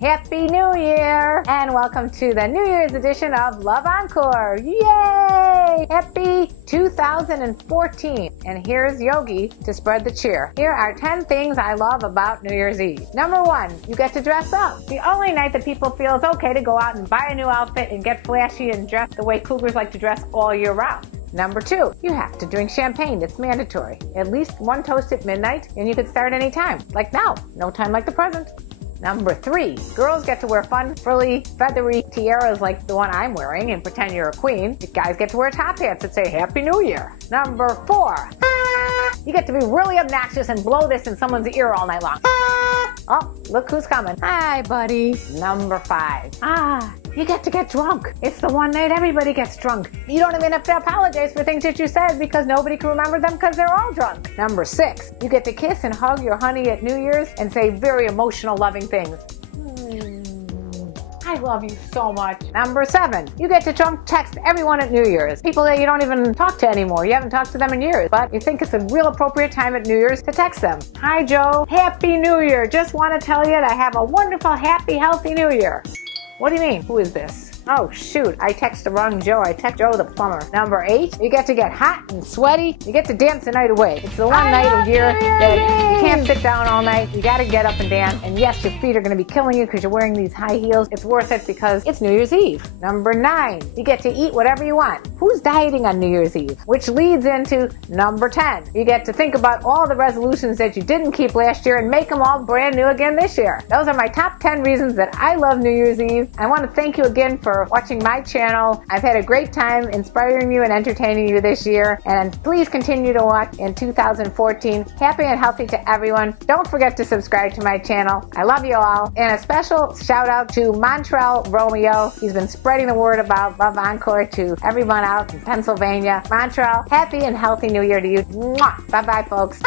Happy New Year! And welcome to the New Year's edition of Love Encore. Yay! Happy 2014. And here's Yogi to spread the cheer. Here are 10 things I love about New Year's Eve. Number 1, you get to dress up. The only night that people feel it's okay to go out and buy a new outfit and get flashy and dress the way cougars like to dress all year round. Number 2, you have to drink champagne. It's mandatory. At least one toast at midnight, and you could start any time. Like now. No time like the present. Number 3, girls get to wear fun, frilly, feathery tiaras like the one I'm wearing and pretend you're a queen. The guys get to wear top hats that say Happy New Year. Number 4, you get to be really obnoxious and blow this in someone's ear all night long. Oh, look who's coming. Hi, buddy. Number 5, you get to get drunk. It's the one night everybody gets drunk. You don't even have to apologize for things that you said because nobody can remember them because they're all drunk. Number 6, you get to kiss and hug your honey at New Year's and say very emotional, loving things. I love you so much. Number 7, you get to drunk text everyone at New Year's. People that you don't even talk to anymore. You haven't talked to them in years, but you think it's a real appropriate time at New Year's to text them. Hi, Joe. Happy New Year. Just want to tell you that I have a wonderful, happy, healthy New Year. What do you mean? Who is this? Oh, shoot. I text the wrong Joe. I text Joe the plumber. Number 8, you get to get hot and sweaty. You get to dance the night away. It's the one night of year that you can't sit down all night. You got to get up and dance. And yes, your feet are going to be killing you because you're wearing these high heels. It's worth it because it's New Year's Eve. Number 9, you get to eat whatever you want. Who's dieting on New Year's Eve? Which leads into number 10. You get to think about all the resolutions that you didn't keep last year and make them all brand new again this year. Those are my top 10 reasons that I love New Year's Eve. I want to thank you again for watching my channel. I've had a great time inspiring you and entertaining you this year, and please continue to watch in 2014. Happy and healthy to everyone. Don't forget to subscribe to my channel. I love you all. And a special shout out to Montrell Romeo. He's been spreading the word about Love Encore to everyone out in Pennsylvania. Montrell, happy and healthy New Year to you. Mwah! Bye-bye, folks.